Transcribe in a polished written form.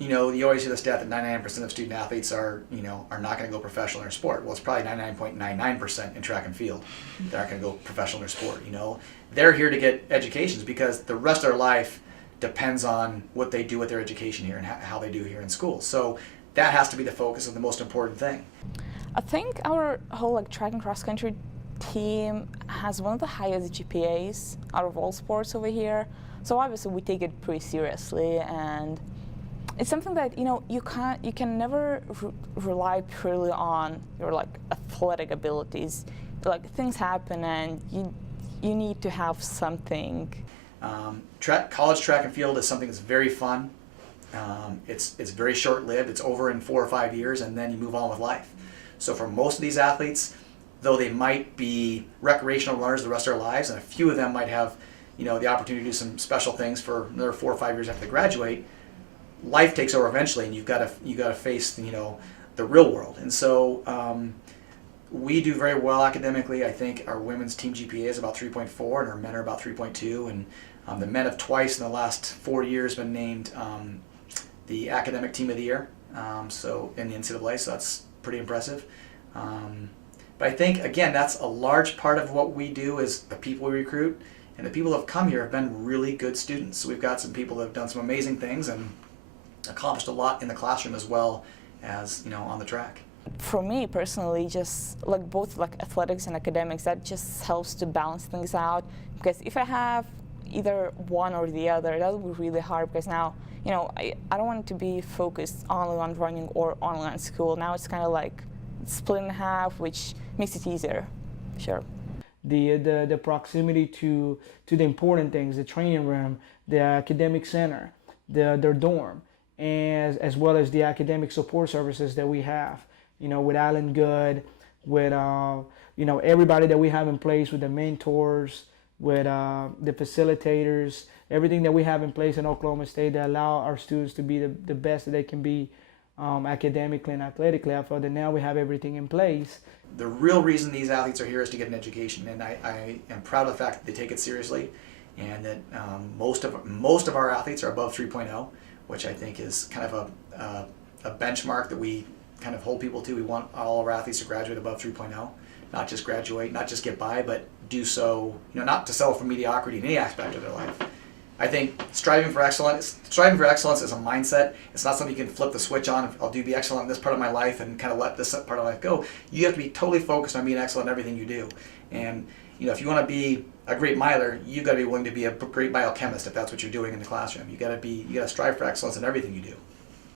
you always hear the stat that 99% of student athletes are not going to go professional in their sport. Well, it's probably 99.99% in track and field that aren't going to go professional in their sport. They're here to get educations because the rest of their life depends on what they do with their education here and how they do here in school. So that has to be the focus of the most important thing. I think our whole track and cross country team has one of the highest GPAs out of all sports over here. So obviously we take it pretty seriously, and it's something that you can never rely purely on your athletic abilities. Things happen, and you need to have something. College track and field is something that's very fun. It's very short-lived. It's over in 4 or 5 years, and then you move on with life. So for most of these athletes, though they might be recreational runners the rest of their lives, and a few of them might have the opportunity to do some special things for another 4 or 5 years after they graduate, life takes over eventually, and you've got to face the real world. And so we do very well academically. I think our women's team GPA is about 3.4, and our men are about 3.2. And the men have twice in the last 4 years been named the academic team of the year. So in the NCAA, so that's pretty impressive. But I think again, that's a large part of what we do is the people we recruit. And the people that have come here have been really good students. So we've got some people that have done some amazing things and accomplished a lot in the classroom as well as on the track. For me personally, just both athletics and academics, that just helps to balance things out. Because if I have either one or the other, that would be really hard. Because now, I don't want to be focused only on running or only on school. Now it's kind of split in half, which makes it easier. Sure. The proximity to the important things, the training room, the academic center, their dorm, and as well as the academic support services that we have, with Alan Good, with everybody that we have in place, with the mentors, with the facilitators, everything that we have in place in Oklahoma State that allow our students to be the best that they can be academically and athletically. I feel that now we have everything in place. The real reason these athletes are here is to get an education, and I am proud of the fact that they take it seriously, and that most of our athletes are above 3.0, which I think is kind of a benchmark that we kind of hold people to. We want all of our athletes to graduate above 3.0, not just graduate, not just get by, but do so, not to settle for mediocrity in any aspect of their life. I think striving for excellence is a mindset. It's not something you can flip the switch on. I'll be excellent in this part of my life and kind of let this part of life go. You have to be totally focused on being excellent in everything you do. And if you want to be a great miler, you got to be willing to be a great biochemist if that's what you're doing in the classroom. You got to strive for excellence in everything you do.